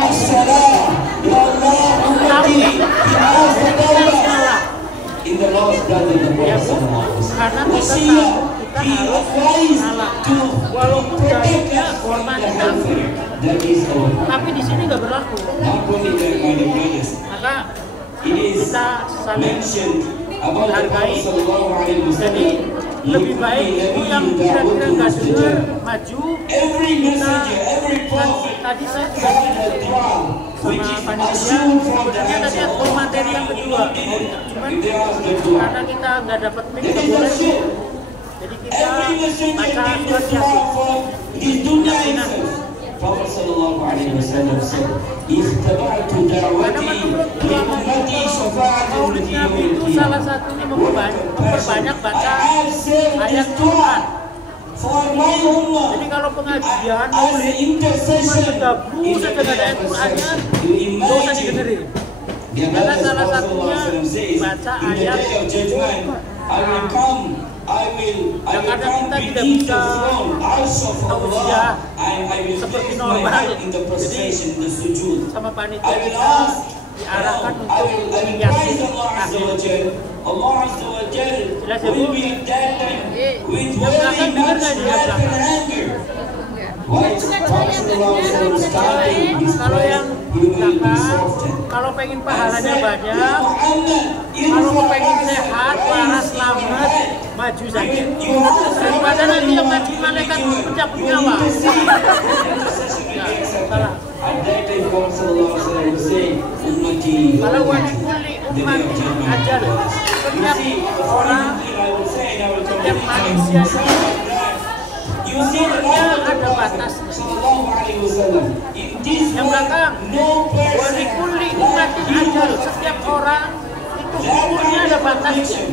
as-salam ya Allah ummati in the last brother the karena kita harus ngalah walaupun dalilnya ormas kafir, tapi di sini nggak berlaku. Maka kita saling menghargai. Jadi lebih baik itu yang kira-kira nggak dengar maju. Kita tadi saya sama panitia sebenarnya tadi ada materi yang kedua, cuman karena kita nggak dapat mic nggak boleh, jadi kita baca surat Yasin. Prophet sallallahu alaihi wasallam said, "Ikhtaba'tu da'wati li ummati syafa'atan fi yawmil qiyamah." Salah satunya memperbanyak baca ayat Quran. Jadi kalau pengajian maulid cuma tegablu saja nggak ada ayat Qurannya, nggak usah didengerin. Karena salah satunya baca ayat yang kadang kita tidak bisa tausiah seperti normal. Jadi sama panitia kita diarahkan untuk Yasin akhir. Allah Azza wa Jalla jelas ya Bu? Yang belakang dengar nggak di belakang? Kalau yang belakang, kalau pengen pahalanya banyak, kalau pengen sehat, waras, selamat, maju saja. Daripada nanti yang maju malaikat mencabut nyawa. Salah. Kalau walikuli umat ajal, setiap orang, setiap manusia umurnya ada batasnya. Yang belakang, walikuli umat ajal, setiap orang itu umurnya ada batasnya.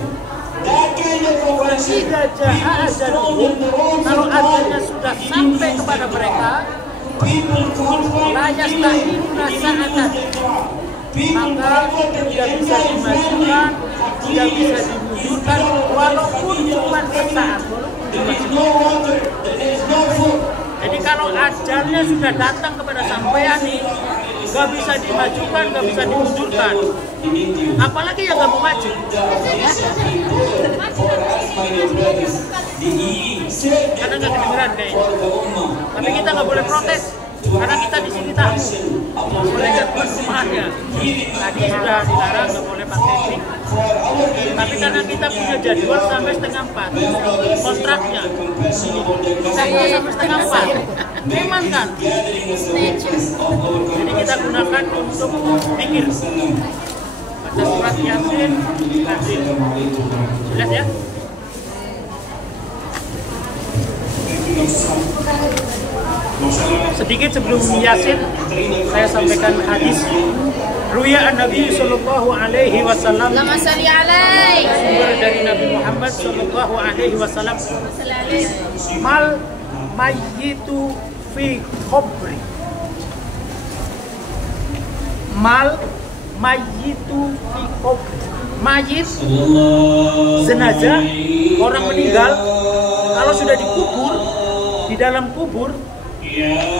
Tidak jahat ajalum, kalau ajalnya sudah sampai kepada mereka, layak tahiruna sa'atan, maka tidak bisa dimajukan, tidak bisa dimundurkan, walaupun cuma sesaat. Jadi kalau ajalnya sudah datang kepada sampean nih, nggak bisa dimajukan, nggak bisa dimundurkan, apalagi yang nggak mau maju. Karena nggak kedengeran kayaknya. Tapi kita nggak boleh protes, karena kita di sini tamu. Mereka bukan rumahnya. Tadi sudah dilarang nggak boleh pakai mic. Tapi karena kita punya jadwal sampai 3:30 kontraknya, saya sampai 3:30. Memang kan. Jadi kita gunakan untuk pikir. Baca surat Yasin, Yasin. Jelas ya? Sedikit sebelum Yasin, saya sampaikan hadis Ruya an-Nabi sallallahu alaihi wasallam. Sumber dari Nabi Muhammad sallallahu alaihi wasallam. Mal mayyitu fi qabri. Mal mayyitu fi qabri. Mayit, jenazah, orang meninggal, kalau sudah dikubur di dalam kubur,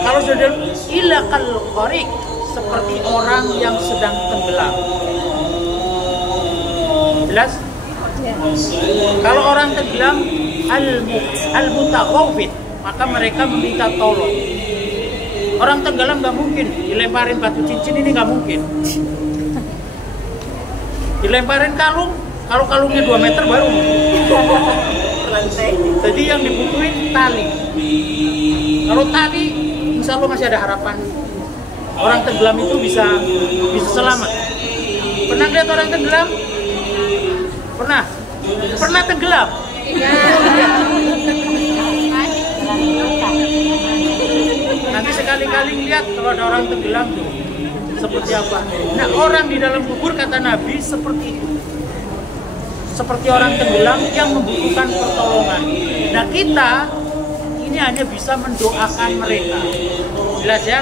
kalau sudah ilakal gharik, seperti orang yang sedang tenggelam. Jelas? Kalau orang tenggelam, al-mutaghawwid, maka mereka meminta tolong. Orang tenggelam nggak mungkin dilemparin batu cincin, ini nggak mungkin. Dilemparin kalung, kalau kalungnya 2 meter baru. Jadi yang dibutuhin tali. Kalau tali, insya Allah masih ada harapan. Orang tenggelam itu bisa selamat. Pernah lihat orang tenggelam? Pernah? Pernah tenggelam? Iya. Nanti sekali-kali lihat kalau ada orang tenggelam tuh seperti apa. Nah, orang di dalam kubur kata Nabi seperti itu. Seperti orang tenggelam yang membutuhkan pertolongan. Nah, kita ini hanya bisa mendoakan mereka. Jelas ya?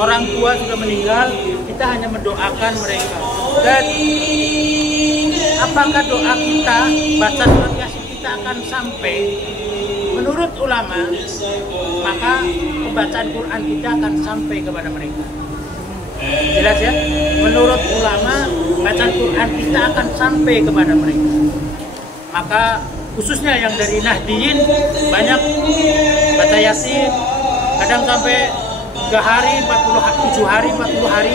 Orang tua sudah meninggal, kita hanya mendoakan mereka. Dan apakah doa kita, baca surat Yasin kita akan sampai? Menurut ulama, maka pembacaan Quran kita akan sampai kepada mereka. Jelas ya? Menurut ulama, bacaan Quran kita akan sampai kepada mereka. Maka khususnya yang dari Nahdiyin banyak baca Yasin, kadang sampai 3 hari, 7 hari, 40 hari,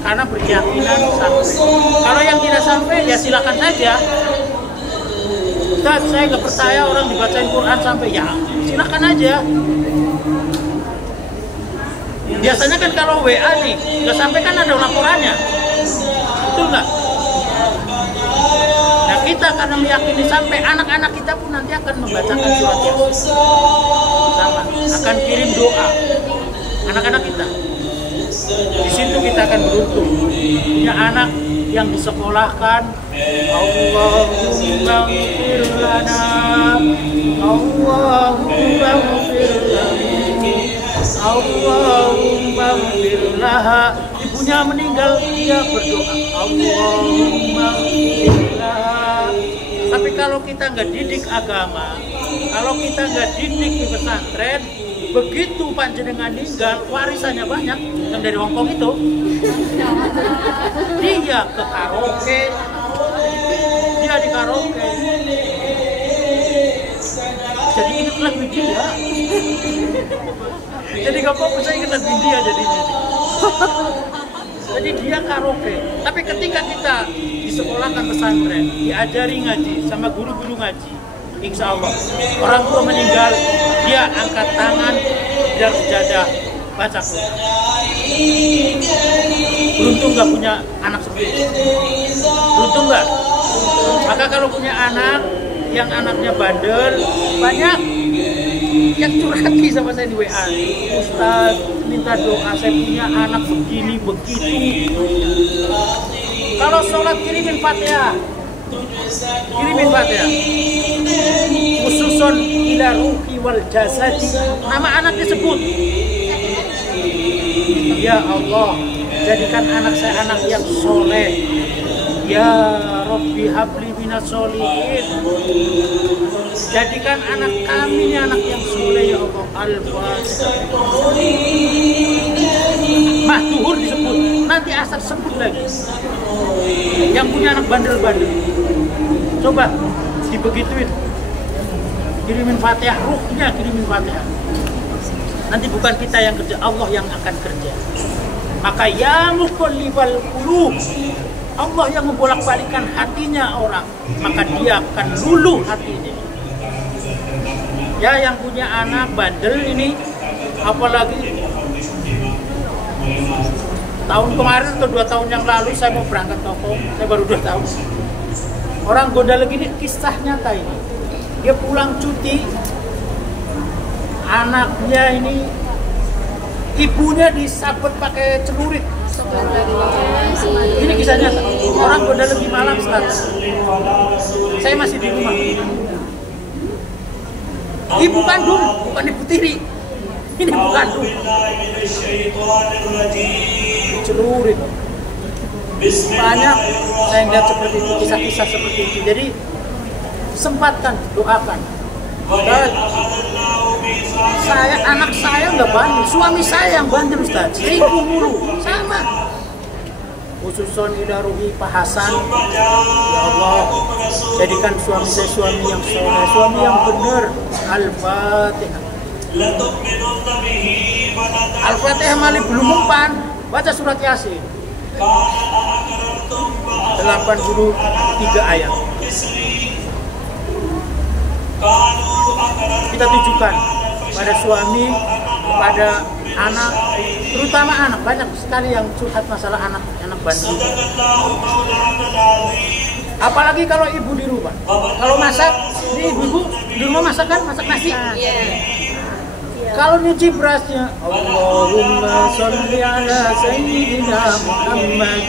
karena berkeyakinan sampai. Kalau yang tidak sampai, ya silakan saja. Ustaz, saya nggak percaya orang dibacain Quran sampai, ya silakan aja. Biasanya kan kalau WA nih, nggak sampai kan ada laporannya, betul nggak? Nah kita karena meyakini sampai, anak-anak kita pun nanti akan membacakan surat Yasin, sama, akan kirim doa, anak-anak kita. Di situ kita akan beruntung punya anak yang disekolahkan. Allahumma ighfir lana, Allahumma ighfir lana, Allahumma ighfir laha. Ibunya meninggal, dia berdoa Allahumma ighfir laha. Tapi kalau kita nggak didik agama, kalau kita nggak didik di pesantren, begitu panjenengan meninggal, warisannya banyak. Yang dari Hongkong itu, dia ke karaoke, dia di karaoke. Jadi ingat lagu dia. Jadi gak apa-apa, saya ingat lagu dia jadinya. Jadi dia karaoke. Tapi ketika kita disekolahkan pesantren, diajari ngaji sama guru-guru ngaji, insya Allah orang tua meninggal, dia angkat tangan dan sejadah baca Quran. Beruntung nggak punya anak seperti itu? Beruntung nggak? Maka kalau punya anak yang anaknya bandel, banyak yang curhati sama saya di WA. Ustaz, minta doa, saya punya anak begini begitu. Kalau sholat kirimin Fatihah, kirimin Fatihah. Khususon ila ruhi wal jasadi, nama anaknya sebut. Ya Allah, jadikan anak saya anak yang soleh. Ya Rabbi habli minas solihin. Jadikan anak kami ini anak yang soleh ya Allah. Al-Fatihah. Mah duhur disebut, nanti asar sebut lagi. Yang punya anak bandel-bandel, coba dibegituin, kirimin Fatihah, ruhnya kirimin Fatihah. Nanti bukan kita yang kerja, Allah yang akan kerja. Maka ya muqallibal qulub, Allah yang membolak-balikan hatinya orang, maka dia akan luluh hatinya. Ya yang punya anak bandel ini, apalagi tahun kemarin atau 2 tahun yang lalu saya mau berangkat toko, saya baru 2 tahun. Orang gondal gini, kisah nyata ini. Dia pulang cuti, anaknya ini, ibunya disabet pakai celurit. Ini kisah nyata. Orang gondal lagi Malang Selatan. Saya masih di rumah. Ibu kandung, bukan ibu tiri. Ini ibu kandung. Celurit. Banyak saya lihat seperti itu, kisah-kisah seperti itu. Jadi sempatkan, doakan. Saya, anak saya nggak bandel, suami saya yang bandel Ustaz, ribu mulu, sama. Khususon ila ruhi Pak Hasan, ya Allah, jadikan suami saya suami yang soleh, suami yang benar. Al-Fatihah. Al-Fatihah mali belum umpan, baca surat Yasin. 83 ayat. Kita tujukan pada suami, kepada anak, terutama anak. Banyak sekali yang curhat masalah anak bandel. Apalagi kalau ibu di rumah, kalau masak, ini ibu di rumah masak kan, masak nasi. Kalau nyuci berasnya, Allahumma sholli ala sayyidina Muhammad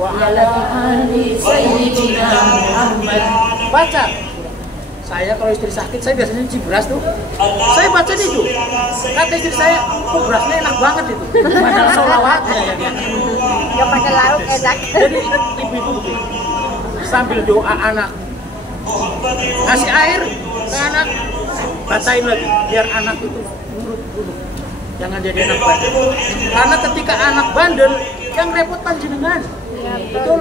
wa ala ali sayyidina Muhammad. Baca. Saya kalau istri sakit, saya biasanya nyuci beras tuh. Saya baca itu. Kata istri saya, kok berasnya enak banget itu. Padahal sholawatnya ya dia. Yang pakai lauk enak. Jadi ibu-ibu begini, sambil doa anak, kasih air ke anak, bacain lagi biar anak itu nurut dulu. jangan jadi anak bandel. Karena ketika anak bandel, yang repot panjenengan. Iya, Betul.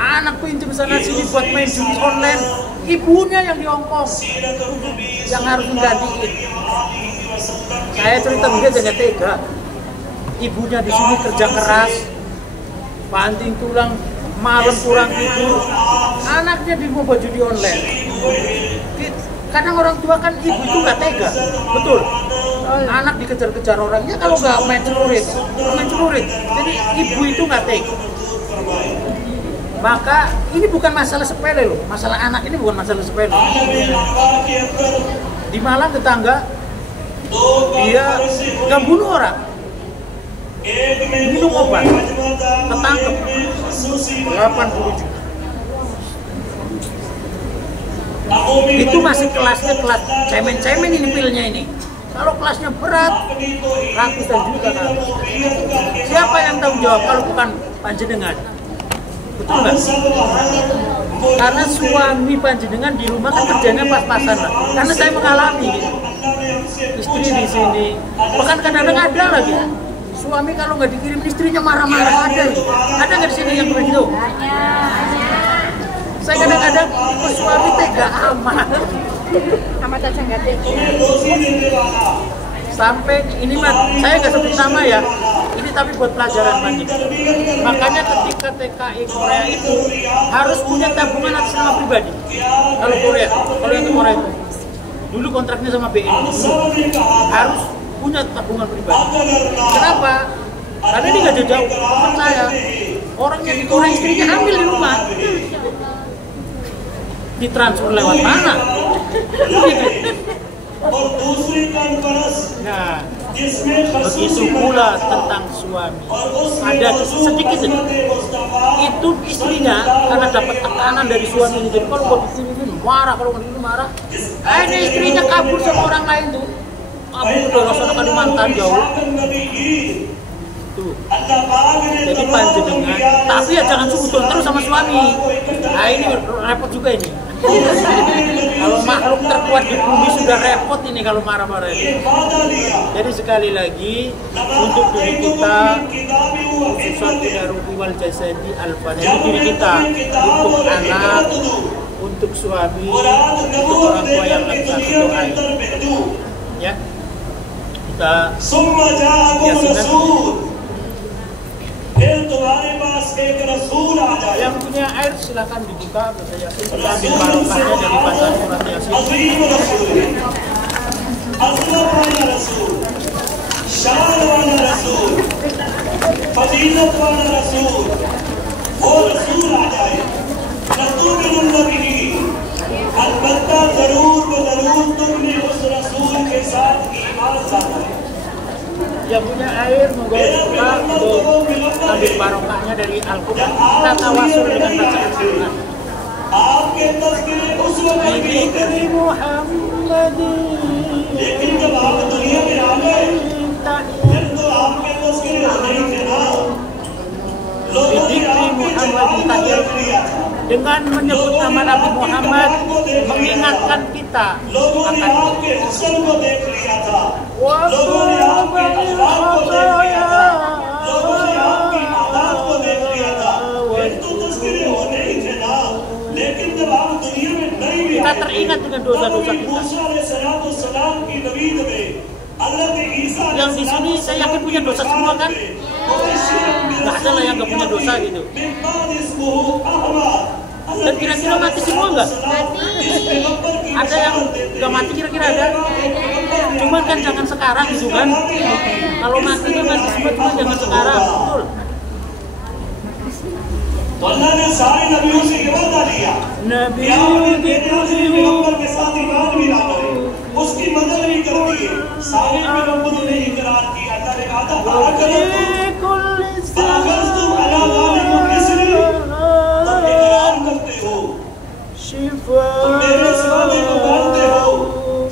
Anak pinjam sana sini buat main judi online, ibunya yang diongkong, yang harus menggantiin. Saya cerita dia jangan tega. Ibunya di sini kerja keras, banting tulang, malam kurang tidur, anaknya di mau judi online. Kadang orang tua kan ibu itu nggak tega, betul. Anak dikejar-kejar orangnya kalau nggak main celurit. Jadi ibu itu nggak tega. Maka ini bukan masalah sepele loh, masalah anak ini bukan masalah sepele. Di Malang tetangga dia nggak bunuh orang, minum obat, ketangkep 80 juta. Itu masih kelasnya kelas cemen-cemen ini pilnya ini. Kalau kelasnya berat, ratusan juta kan. Siapa yang tanggung jawab kalau bukan panjenengan? Betul nggak? Karena suami panjenengan di rumah kan kerjanya pas-pasan lah. Karena saya mengalami gitu. Istri di sini, bahkan kadang-kadang ada lagi. Suami kalau nggak dikirim istrinya marah-marah ada. Ada nggak di sini yang begitu? Saya kadang-kadang suami tega amat. Amat aja nggak tega. Sampai ini mah saya nggak sebut nama ya. Ini tapi buat pelajaran banyak. Makanya ketika TKI Korea itu harus punya tabungan atas nama pribadi. Kalau Korea, kalau yang ke Korea itu dulu kontraknya sama BNI harus punya tabungan pribadi. Kenapa? Karena ini nggak jauh. Teman saya orang yang di Korea istrinya hamil di rumah, ditransfer lewat mana? Nah, begitu pula tentang suami. Ada sedikit itu istrinya karena dapat tekanan dari suami ini. Jadi kalau buat ini marah, kalau ini marah. Ini istrinya kabur sama orang lain tuh. Kabur ke Rosono Kalimantan jauh. Tuh. Jadi panjenengan, tapi ya jangan suzon terus sama suami. Nah ini repot juga ini. Kalau makhluk terkuat di bumi sudah repot ini kalau marah-marah ini. Jadi sekali lagi untuk diri kita, sesuatu daruhi wal jasadi alfana, diri kita, untuk anak, untuk suami, untuk orang tua yang lagi doain. Ya, kita yasinkan. Yang punya air silakan dibuka, baca Yasin. Kita ambil barokahnya dari bacaan surat Yasin. Yang punya air monggo buka untuk ambil barokahnya dari Al-Quran. Kita tawasul dengan bacaan Al-Quran. Nabi Muhammad dengan menyebut nama Nabi Muhammad mengingatkan kita akan kita teringat dengan dosa-dosa kita. Yang di sini saya yakin punya dosa semua kan? Nggak ada lah yang nggak punya dosa gitu. Dan kira-kira mati semua nggak? Ada yang nggak mati kira-kira ada? Cuman kan jangan sekarang gitu kan? Kalau matinya mati semua cuma jangan sekarang, betul. अल्लाह ने सारे नबियों से ये वादा दिया नबी पैगंबर के साथ ईमान भी ला करे उसकी मदद भी कर दी सारे पैगंबरों ने इकरार किया अल्लाह ने कहा था अगर तुम अला वालिकुम इसलिए तो इकरार करते हो तुम मेरे वादे को मानते हो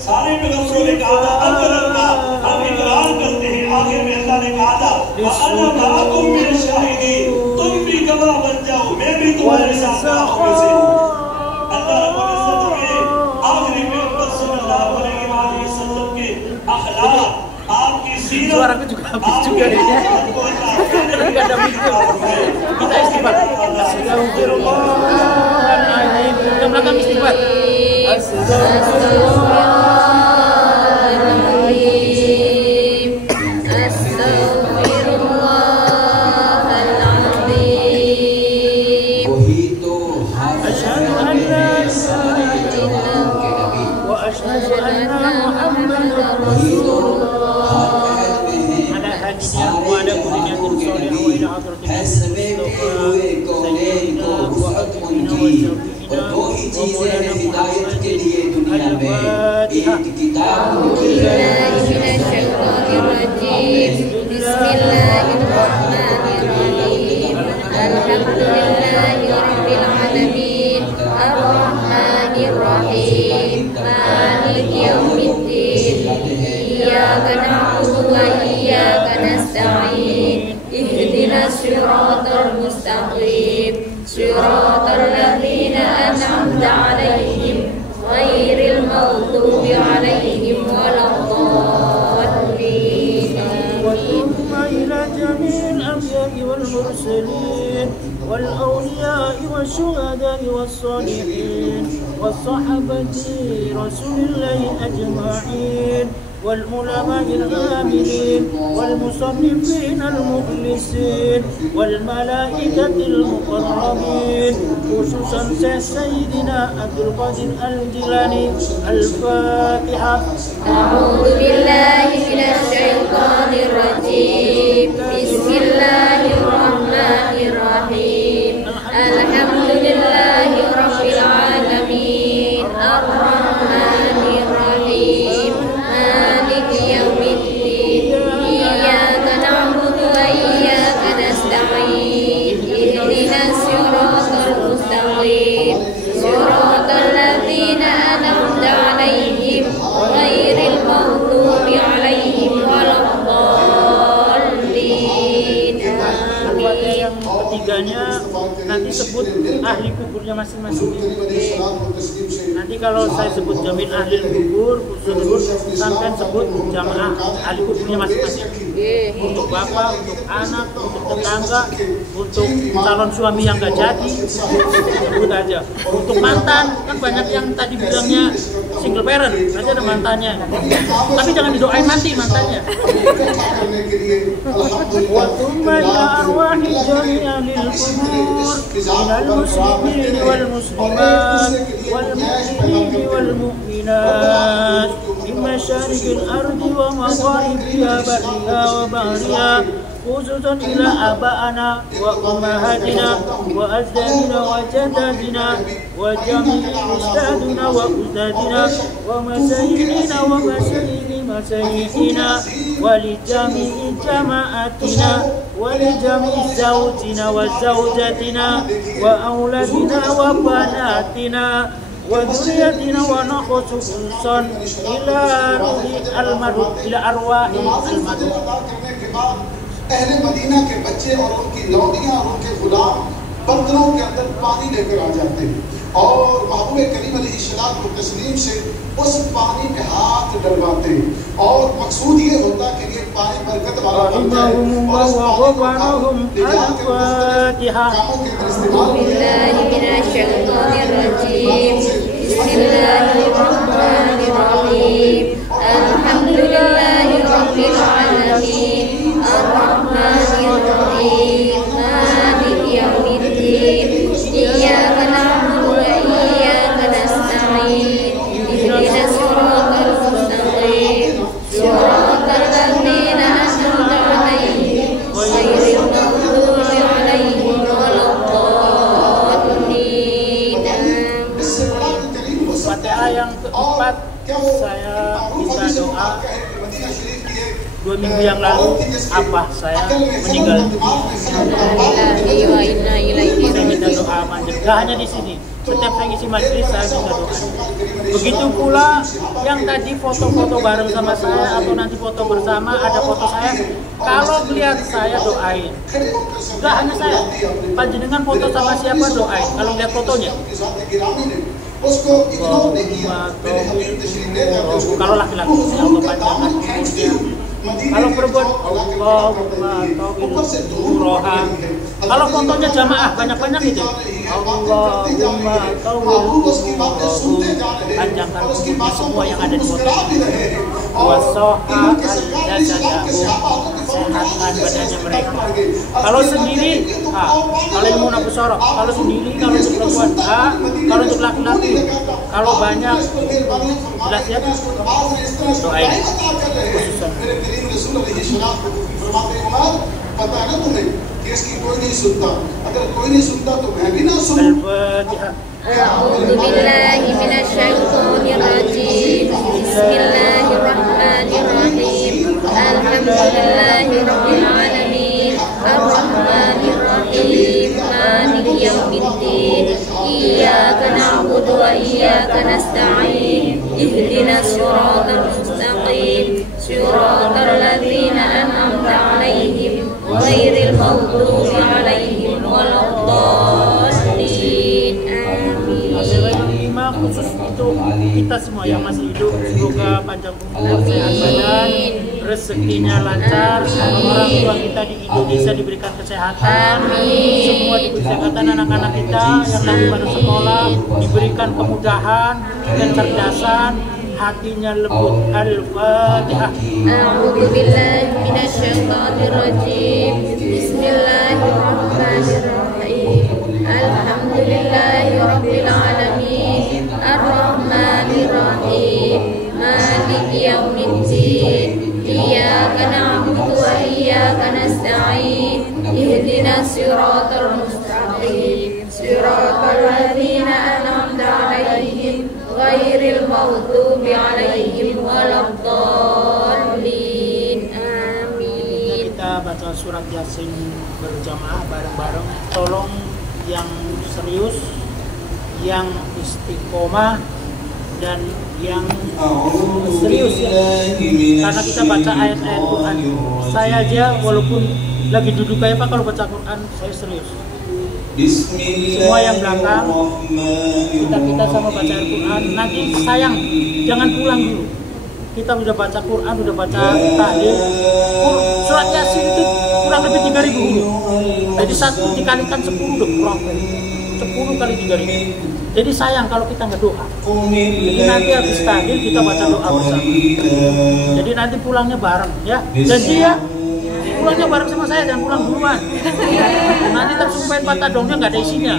सारे पैगंबरों ने कहा था अगर अल्लाह हम इकरार करते हैं आखिर में अल्लाह ने कहा था अल्लाह माकुम मिन शाहिदीन तुम भी गवाह बन जाओ मैं भी तुम्हारे साथ गवाहों से हूं अल्लाह रब्बुल इज्जत ने आखिरी पैगंबर सल्लल्लाहु अलैहि वसल्लम के अखलाक आपके Suaraku juga habis juga ya. Enggak ada mikir. Kita istighfar. Astagfirullahaladzim. Kita belakang istighfar. Astagfirullahaladzim. Astagfirullahaladzim. Asyhadu an la ilaha illallah wa asyhadu anna Muhammadar Rasulullah. Ala hadina wa ala kulli niyatin salihah wa ila hadratin और दो ही चीजें हैं हिदायत के लिए दुनिया में, एक किताब صراط الذين أنعمت عليهم غير المغضوب عليهم ولا الضالين. وثم إلى جميع الأنبياء والمرسلين والأولياء والشهداء والصالحين والصحابة رسول الله أجمعين والعلماء العاملين والمصنفين المخلصين والملائكة المقربين خصوصا سيدنا عبد القادر الجيلاني. الفاتحة. أعوذ بالله من الشيطان الرجيم. بسم الله الرحمن الرحيم. الحمد لله رب العالمين الرحمن الرحيم مالك يوم الدين إياك نعبد وإياك نستعين اهدنا الصراط المستقيم صراط الذين أنعمت عليهم غير المغضوب عليهم ولا الضالين. Yang ketiganya nanti sebut ahli kuburnya masing-masing. Nanti kalau saya sebut jamin ahli kubur, khusus sampai sebut jamaah ahli kuburnya masing-masing. Untuk bapak, untuk anak, untuk tetangga, untuk calon suami yang gak jadi, sebut aja. Untuk mantan, kan banyak yang tadi bilangnya single parent, nanti ada mantannya. Tapi jangan didoain mati mantannya. جميع للقبور من المسلمين والمسلمات والمؤمنين والمؤمنات من مشارق الأرض ومغاربها برها وبحرها خصوصا إلى آبائنا وأمهاتنا وأجدادنا وجداتنا وجميع أستاذنا وأستاذنا ومشايخنا ومشايخ مشايخنا ولجميع جماعتنا ولجميع زوجنا وزوجاتنا وأولادنا وبناتنا وذريتنا ونخص خصوصا إلى أرواح المرء. अहले मदीना के बच्चे और उनकी लौंडियां और उनके गुलाम बर्तनों के अंदर पानी लेकर आ जाते हैं और महबूब करीम अलैहिस्सलातु तस्लीम से उस पानी में हाथ डलवाते हैं और मकसूद ये होता कि ये पानी बरकत वाला बन जाए और उस पानी को कामों के अंदर इस्तेमाल Bismillahirrahmanirrahim. Malik yaumiddin. Iyyaka na'budu wa iyyaka nasta'in. Ihdinas siratal mustaqim. Siratal ladzina an'amta 'alaihim ghairil maghdubi 'alaihim waladdallin. Fatihah yang keempat saya minta doa. 2 minggu yang lalu abah saya meninggal dunia. Saya minta doa manjat. Gak hanya di sini, setiap saya ngisi majelis saya minta doa. Begitu pula yang tadi foto-foto bareng sama saya atau nanti foto bersama ada foto saya. Kalau lihat saya doain. Gak hanya saya, panjenengan foto sama siapa doain. Kalau lihat fotonya. Kalau laki-laki, Allah panjangkan umurnya, Kalau berbuat kalau fotonya jamaah banyak-banyak itu. Allahumma panjangkan umurnya semua yang ada di foto. Wasoha sehatkan badannya mereka. Kalau sendiri, kalau mau nafsu sorok. Kalau sendiri, kalau untuk perempuan, kalau untuk laki-laki, kalau banyak, jelas ya. Doain. पता है ना तुम्हें कि इसकी कोई नहीं सुनता, अगर कोई नहीं सुनता तो मैं भी ना सुनूं। أعوذ بالله من الشيطان الرجيم بسم الله الرحمن الرحيم الحمد لله رب العالمين الرحمن الرحيم مالك يوم الدين إياك نعبد وإياك نستعين اهدنا الصراط المستقيم صراط الذين أنعمت عليهم غير المغضوب عليهم ولا الضالين. Khusus untuk kita semua yang masih hidup, semoga panjang umur, sehat badan, rezekinya lancar, orang tua kita di Indonesia diberikan kesehatan, semua diberi kesehatan, anak-anak kita yang lagi pada sekolah diberikan kemudahan, kecerdasan, hatinya lembut. Al-Fatihah. A'udzu billahi minasyaitonir rajim. Bismillahirrahmanirrahim. Alhamdulillahirabbil alamin. Arrahmanir rahim. Maliki yaumiddin. Iyyaka na'budu wa iyyaka nasta'in. Ihdinas siratal mustaqim. Siratal ladzina an'amta 'alaihim ghairil maghdubi 'alaihim waladdallin. Amin. Kita baca surat Yasin berjamaah bareng-bareng. Tolong yang serius, yang istiqomah, dan yang serius ya. Karena kita baca ayat-ayat Quran. Saya aja walaupun lagi duduk kayak Pak, kalau baca Quran saya serius. Semua yang belakang, kita sama baca Al-Quran. Nanti sayang, jangan pulang dulu. Kita udah baca Quran, udah baca tahlil. Surat Yasin itu kurang lebih 3.000 huruf. Jadi satu dikalikan 10 udah kurang. 10 kali 3.000. Jadi sayang kalau kita nggak doa. Jadi nanti habis tahlil kita baca doa bersama. Jadi nanti pulangnya bareng ya. Janji ya. Pulangnya bareng sama saya, jangan pulang duluan. Nanti tersumpahin patah dongnya nggak ada isinya.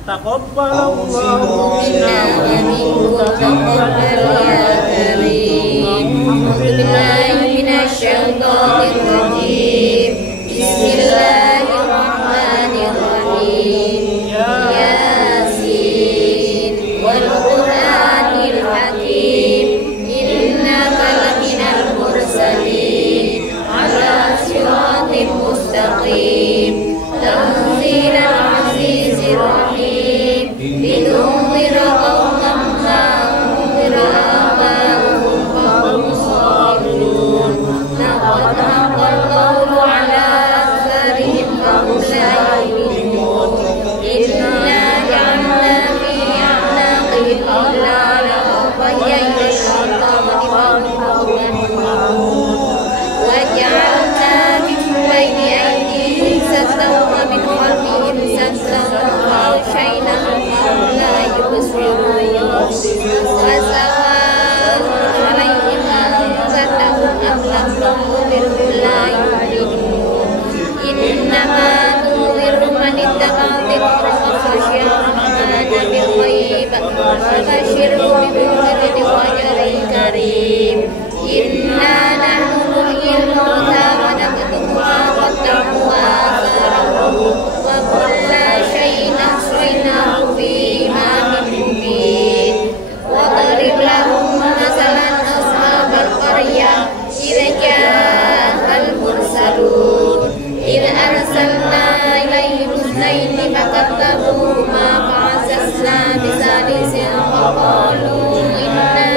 Taqabbalallahu minna wa minkum taqabbal ya karim. Billahi minasyaitonir rajim. Bismillahirrahmanirrahim. Yasin wal Qur'anil hakim. Innaka laminal mursalin ala siratim mustaqim. Tanzilal azizir rahim. Linunzira qauman ma unzira aba'uhum fahum gafilun. Laqad haqqal qawlu ala aktsarihim fahum la yu'minun. Inna ja'alna fi a'naqihim aghlalan fahiya syaitanun fahum yahmilun. وجعلنا من بين أيديهم سدا ومن خلفهم سدا فأغشيناهم فهم لا يبصرون. وسواء عليهم أنذرتهم أم لم تنذرهم لا يؤمنون. إنما تنذر من اتبع الذكر وخشي الرحمن بالغيب فبشره بمغفرة وأجر كريم. إنا نحن نحيي الموتى ونكتب ما قدموا وآثارهم وكل شيء أحصيناه في إمام مبين. واضرب لهم مثلا أصحاب القرية إذ جاءها المرسلون إذ أرسلنا إليهم اثنين فكذبوهما فعززنا بثالث فقالوا إنا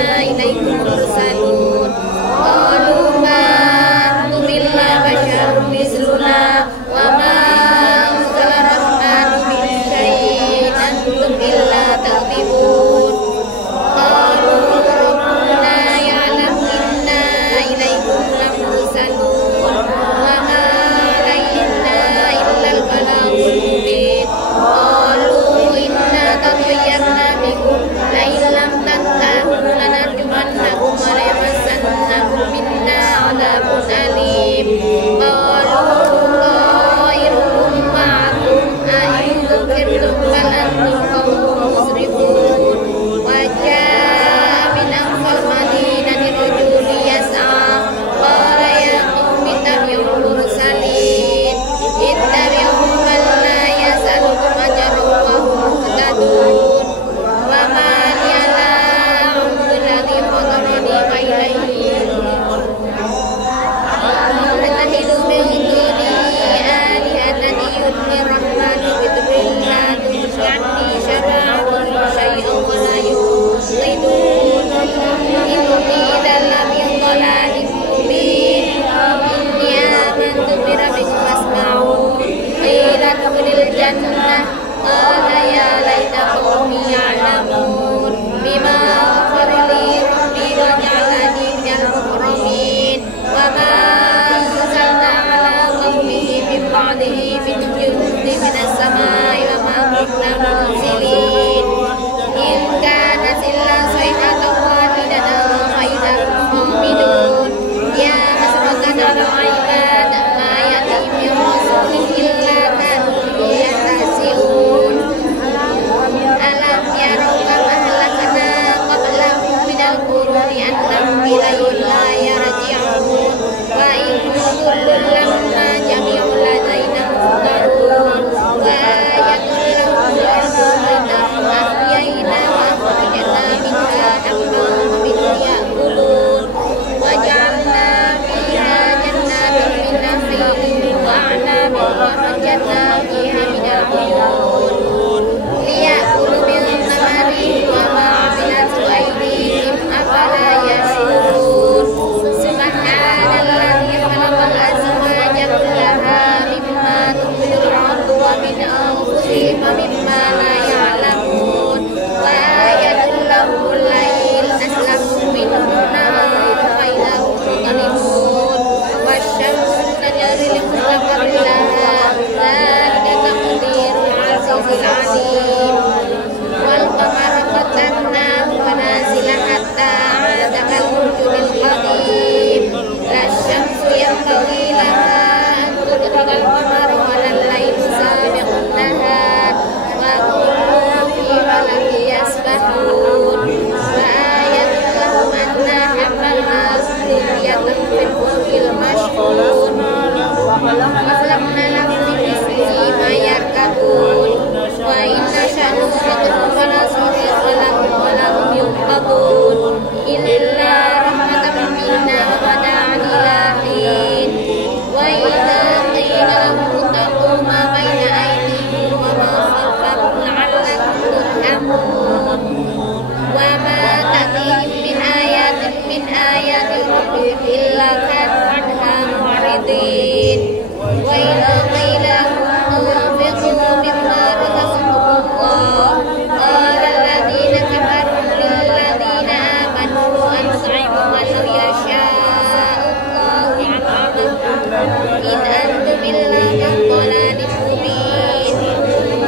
الجنة قال يا ليت قومي يعلمون بما غفر لي ربي وجعلني من المكرمين وما أنزلنا على قومه من بعده من جند من السماء وما كنا منزلين إن كانت إلا صيحة واحدة فإذا هم خامدون يا حسرة على العباد ما يأتي من رسول إلا كانوا به يستهزئون ألم يروا كم أهلكنا قبلهم من القرون أنهم إليهم لا يرجعون وإن كل لما جميع لدينا محضرون وآية لهم الأرض بينهم أحيينا وأخرجنا منها حبا ومنه يأكلون وجعلنا فيها جنات من نخيل وأعناب وفجرنا فيها من العيون ليأكلوا من ثمره وما عملته أيديهم أفلا يشكرون سبحان الذي خلق الأزواج كلها مما تنبت الأرض ومن أنفسهم ومما لا يعلمون وآية لهم الليل أسلم منه النهار فإذا هم مظلمون والشمس تجري لمستقر لها ذلك تقدير العزيز العليم والقمر قدرناه منازل حتى عاد كالعرجون القديم لا الشمس ينبغي لها أن تدرك القمر ولا الليل سابق النهار وكل في فلك يسبحون وآية لهم أنا حملنا ذرية في الفلك المشحون وخلقنا لهم من مثله ما يركبون وإن نشأ نغرقهم فلا صريخ لهم ولا هم ينقذون إلا رحمة منا ومتاعا إلى حين وإذا قيل لهم اتقوا ما بين أيديهم وما خلفهم لعلكم ترحمون وما تأتيهم من آيات ربهم إلا كانوا عنها معرضين وإذا قيل لهم انفقوا مما رزقكم الله قال الذين كفروا للذين آمنوا أنطعم من لو يشاء الله أطعمه إن أنتم إلا في ضلال مبين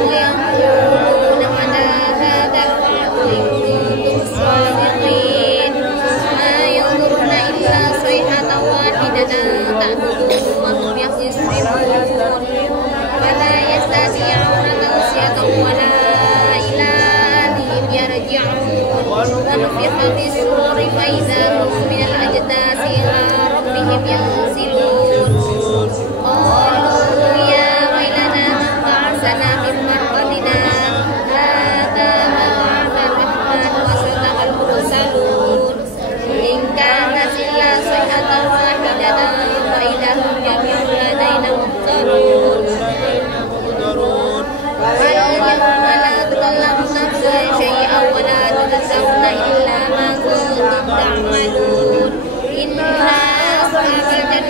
ويقولون متى هذا الوعد إن كنتم صادقين ما ينظرون إلا صيحة واحدة تأخذهم وهم يخصمون ولا يستطيعون توصية ولا إلى أهلهم يرجعون ونفخ في الصور فإذا هم من الأجداث إلى ربهم ينزلون قالوا يا ويلنا من بعثنا من مرقدنا هذا ما وعد الرحمن وصدق المرسلون إن كانت إلا صيحة واحدة فإذا هم جميع لدينا محضرون واليوم لا تظلم نفس شيئا ولا تجزون إلا ما كنتم تعملون إنا أصحاب الجنة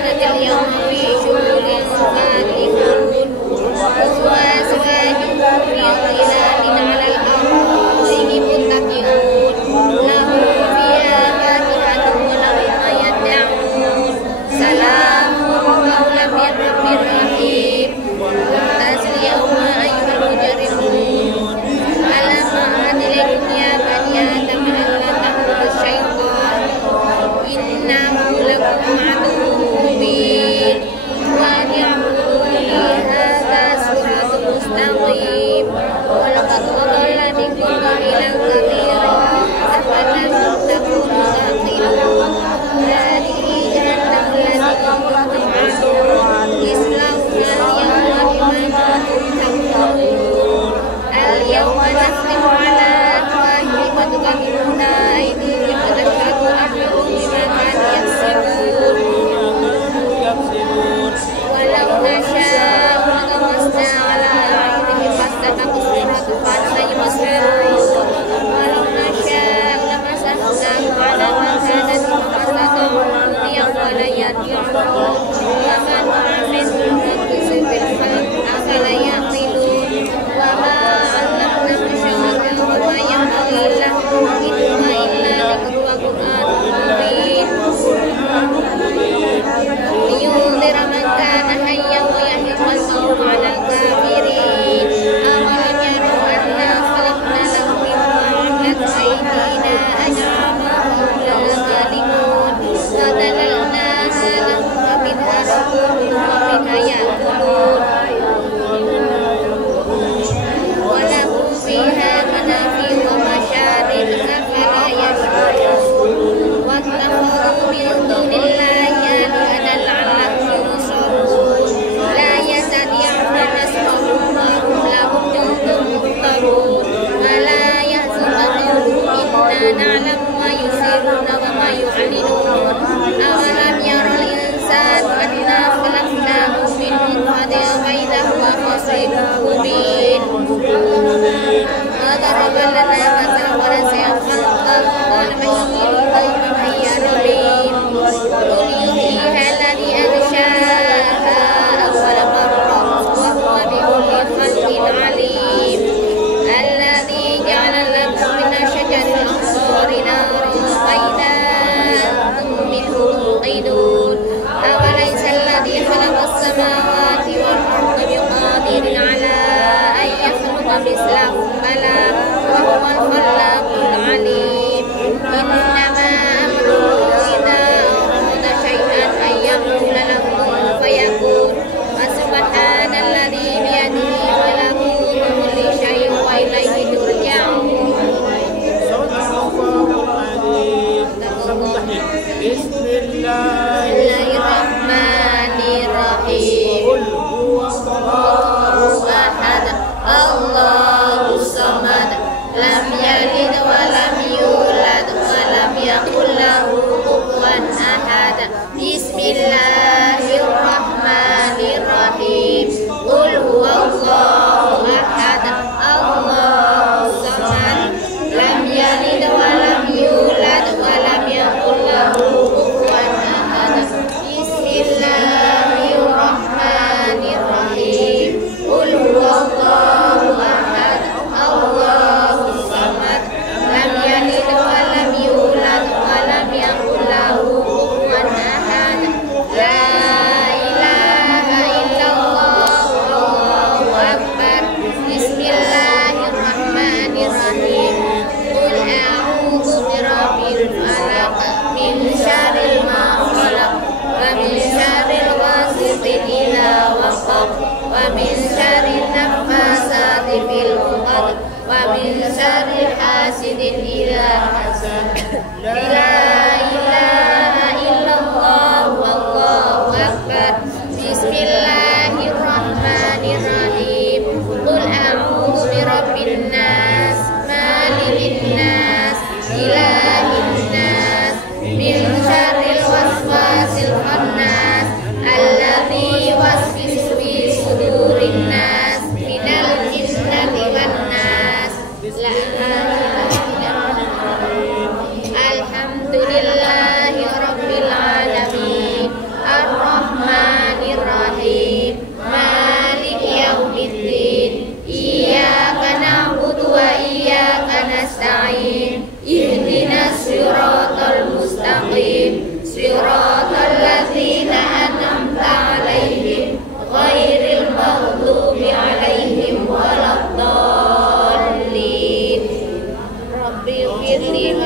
السماوات والأرض بقادر على أن يخلق مثلهم بلى وهو الخلاق العليم إنما أمره إذا أراد شيئا أن يقول له كن فيكون فسبحان الذي بيده ملكوت كل شيء وإليه ترجعون. Bismillahirrahmanirrahim. Qul huwallahu ahad, Allahus samad, lam yalid wa lam yulad wa lam yakul lahu kufuwan ahad. Bismillahirrahmanirrahim. Qul huwallahu ahad, Allahus samad, lam yalid wa lam yulad wa lam yakul lahu kufuwan ahad. Bismillahirrahmanirrahim. Qul huwallahu ahad, Allahus samad, lam yalid wa lam yulad wa lam yakul lahu kufuwan ahad. La ilaha illallah, Allahu akbar. Bismillahirrahmanirrahim. Qul a'udzu birabbil falaq, min syarri ma khalaq, wa min syarril ghasiqin idza waqab, wa min syarri naffasati fil 'uqad, wa min syarri hasidin idza hasad. La ilaha illallah, wallahu akbar. Bismillahirrahmanirrahim. Qul a'udzu birabbin nas, malikin nas, ilahin nas, min syarril waswasil khannas, alladzi yuwaswisu fi sudurin nas, minal jinnati wan nas. La ilaha illallah. Alhamdulillahi rabbil alamin, arrahmanir rahim, maliki yaumiddin, iyyaka na'budu wa iyyaka nasta'in, ihdinas siratal mustaqim, siratal ladzina an'amta 'alaihim, ghairil maghdubi 'alaihim waladdallin. Rabbi ighfirli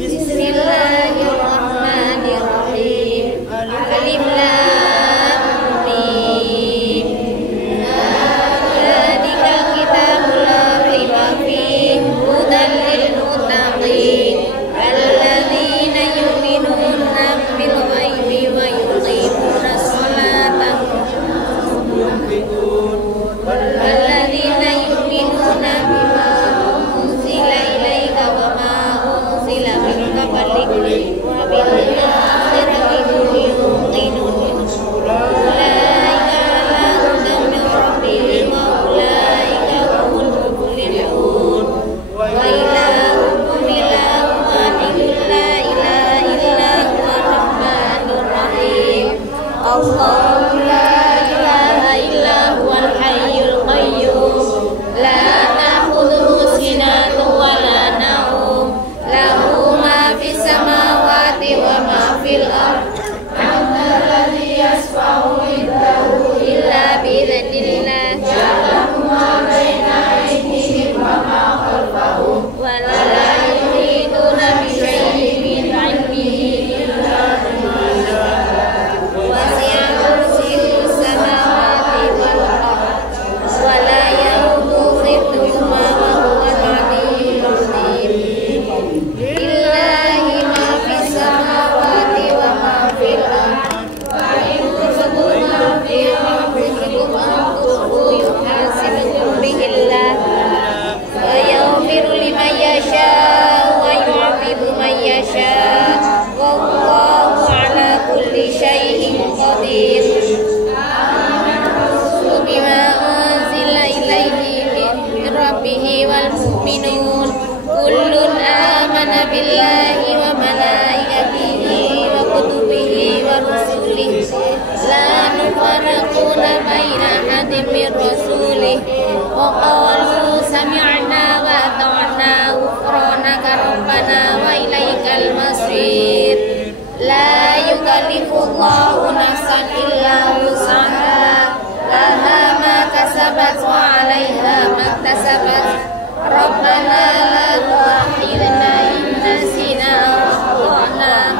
Bismillahirrahmanirrahim. Alif lam mim. Dzalikal kitabu la raiba fihi, hudan lil muttaqin, alladzina yu'minuna bil ghaibi wa yuqimunas salata, walladzina yu'minuna bima unzila ilaika wa ma unzila min qablik wa bil akhirati hum yuqinun. Ulaika ala hudan min rabbihim wa ulaika humul muflihun. Wa ilahukum ilahun wahidun la ilaha illa huwar rahmanur rahim. Allahu la ilaha illa huwal hayyul qayyum, la ta'khudhuhu sinatun wa la nawm, lahu ma fis samawati wa ma fil ardh. Alladzi yashfa'u indahu illa bi'idznillah, ya'lamu ma baina aydihim wa ma khalfahum, wa la yuhituna bi syai'in min 'ilmihi illa bima syaa. Wasi'a kursiyyuhus samawati wal ardh, wa la ya'uduhu hifdhuhuma wa huwal 'aliyyul 'azim. Lillahi ma fis samawati wa ma fil ardh, wa in tubdu ma fi anfusikum aw tukhfuhu yuhasibkum bihillah, wa yaghfiru liman yasha'u wa yu'adhibu man yasha'u, wallahu 'ala kulli syai'in qadir. Bima unzila ilaihi min rabbihi wal mu'minun kullun amana billahi wa malaikatihi wa kutubihi wa rusulihi la nufarriqu baina ahadin min rasulih, wa qalu sami'na wa ata'na ghufranaka rabbana wa ilaikal masir. La yukallifullahu nafsan illa wus'aha laha ma kasabat wa 'alaiha ma iktasabat. Rabbana la tu'akhidhna in nasina aw akhtana.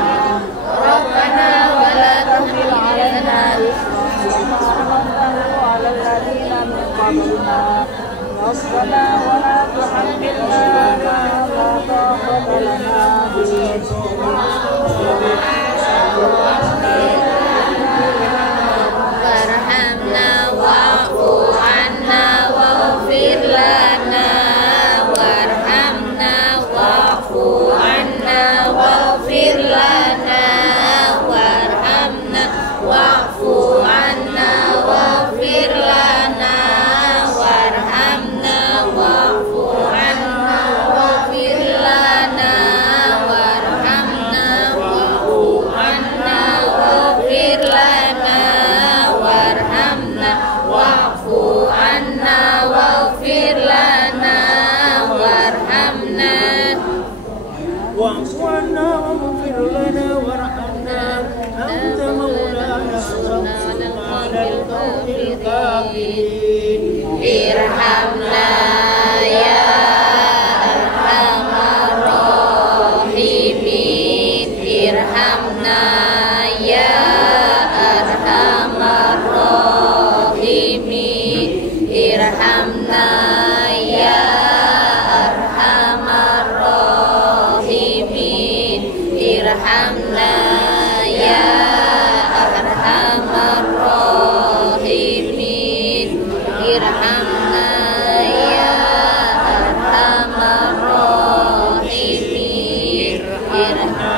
Rabbana wa la tahmil 'alaina ربنا ولا تحملنا ما لا طاقة لنا به warhamna wa'fu 'anna waghfir lana warhamna wa'fu 'anna waghfir lana warhamna wa'fu 'anna waghfir lana warhamna wa'fu 'anna waghfir lana warhamna wa'fu 'anna waghfir lana warhamna wa'fu 'anna waghfir lana warhamna واعف عنا واغفر لنا وارحمنا أنت مولانا فانصرنا على القوم الكافرين irhamna ya arhamar rahimin irhamna ya arhamar rahimin irhamna ya arhamar rahimin irhamna ya arhamar rahimin irhamna ya arhamar rahimin irhamna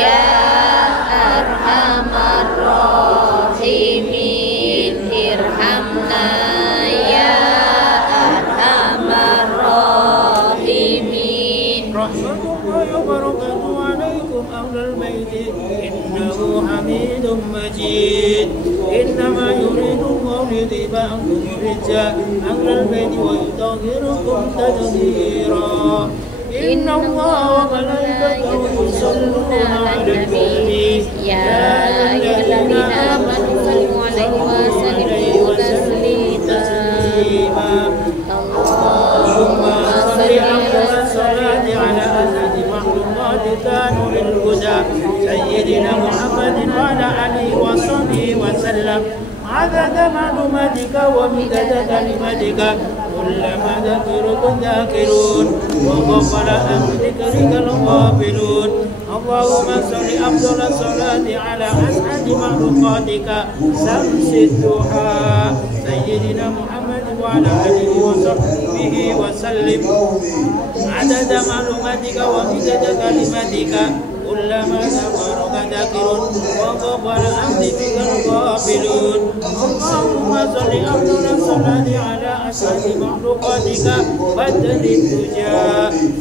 ya arhamar rahimin irhamna ya arhamar rahimin. رحمة الله وبركاته عليكم أهل البيت إنه حميد مجيد إنما يريد الله ليذهب عنكم الرجال أهل البيت ويطهركم تطهيرا إن الله وملائكته يصلون على النبي يا أيها الذين آمنوا صلوا عليه وسلموا تسليما. اللهم صل أفضل الصلاة على أسعد مخلوقات نور الهدى سيدنا محمد وعلى آله وصحبه وسلم عدد معلوماتك ومدد كلماتك كلما ذكرك الذاكرون وغفل عن ذكرك الغافلون. اللهم صل أفضل الصلاة على أسعد مخلوقاتك شمس الضحى سيدنا محمد وعلى آله وصحبه وسلم عدد معلوماتك ومدد كلماتك كلما ذكرك ذاكرون وغفل عن ذكرك الغافلون. اللهم صل أفضل الصلاة على أسعد مخلوقاتك بدل الدجى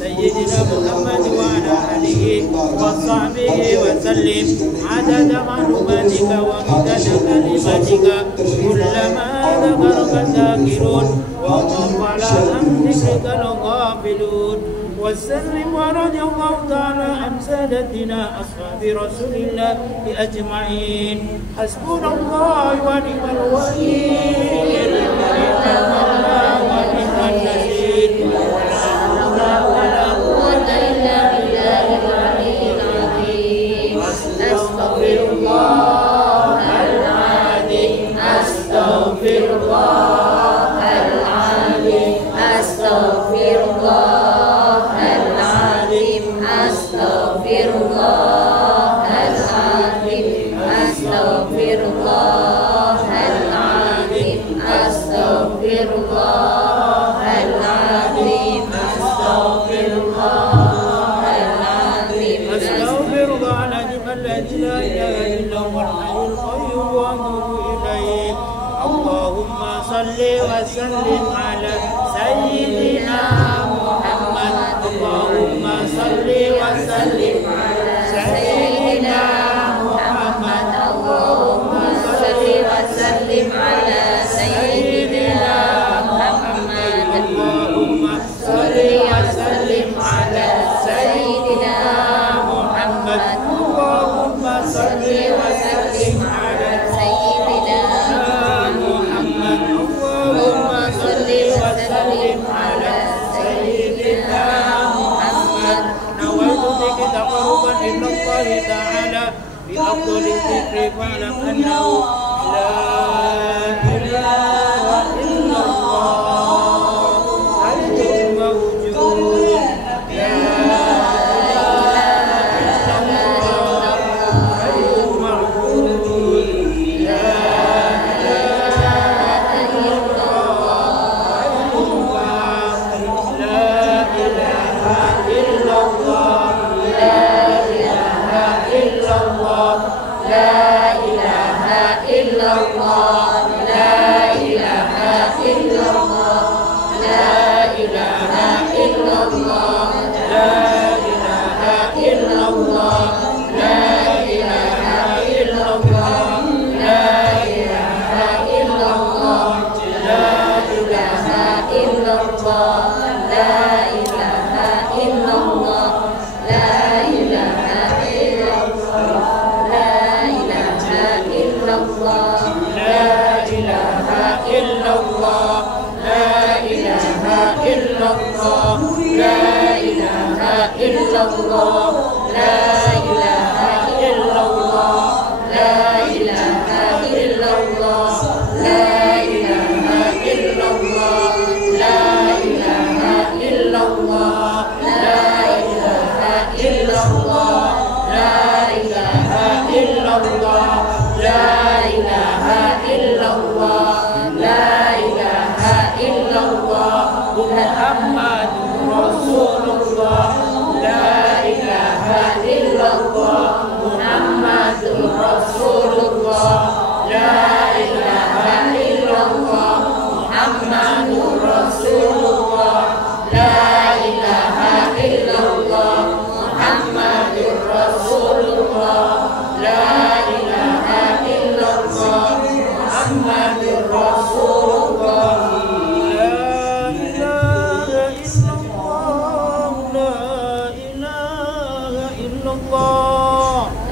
سيدنا محمد وعلى آله وصحبه وسلم عدد معلوماتك ومدد كلماتك كلما ذكرك الذاكرون وغفل عن ذكرك الغافلون. وسلم ورضي الله تعالى عن سادتنا أصحاب رسول الله أجمعين. حسبنا الله ونعم الوكيل نعم الله ونعم النصير ولا حول ولا قوة إلا بالله العلي العظيم. أستغفر الله العظيم أستغفر الله العظيم أستغفر الله أستغفر الله العظيم أستغفر الله العظيم أستغفر الله العظيم أستغفر الله العظيم أستغفر الله العظيم الذي لا إله إلا هو الحي القيوم وأتوب إليه. اللهم صل وسلم على سيدنا محمد. اللهم صل وسلم على سيدنا محمد. اللهم صل وسلم على سيدنا محمد. اللهم صل وسلم على سيدنا محمد. اللهم صل أفضل الذكر فاعلم أنه لا إله إلا الله حي موجود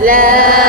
لا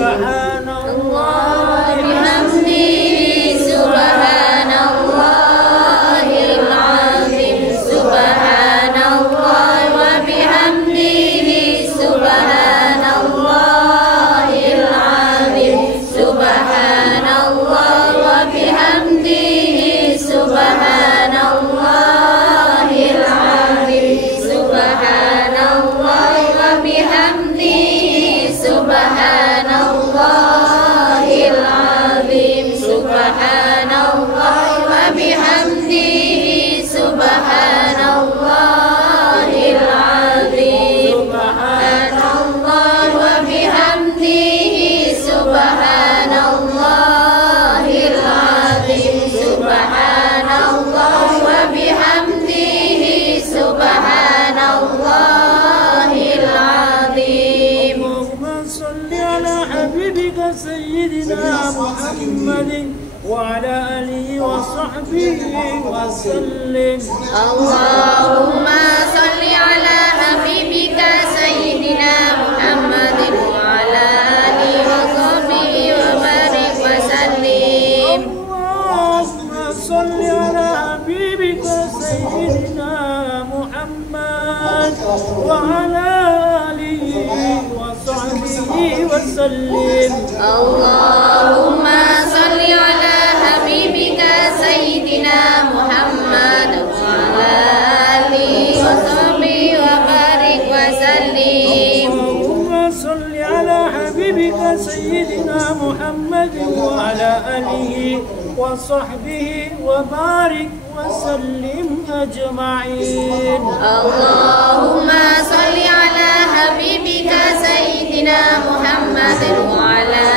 Subhanallah سيدنا محمد وعلى آله وصحبه وسلم. اللهم صل على حبيبك سيدنا محمد وعلى آله وصحبه وبارك وسلم. اللهم صل على حبيبك سيدنا محمد وعلى آله وصحبه وسلم. اللهم صل على حبيبك سيدنا محمد وعلى آله وصحبه وبارك وسلم. اللهم صل على حبيبك سيدنا محمد وعلى آله وصحبه وبارك وسلم أجمعين. اللهم صل على حبيبك سيدنا محمد وعلى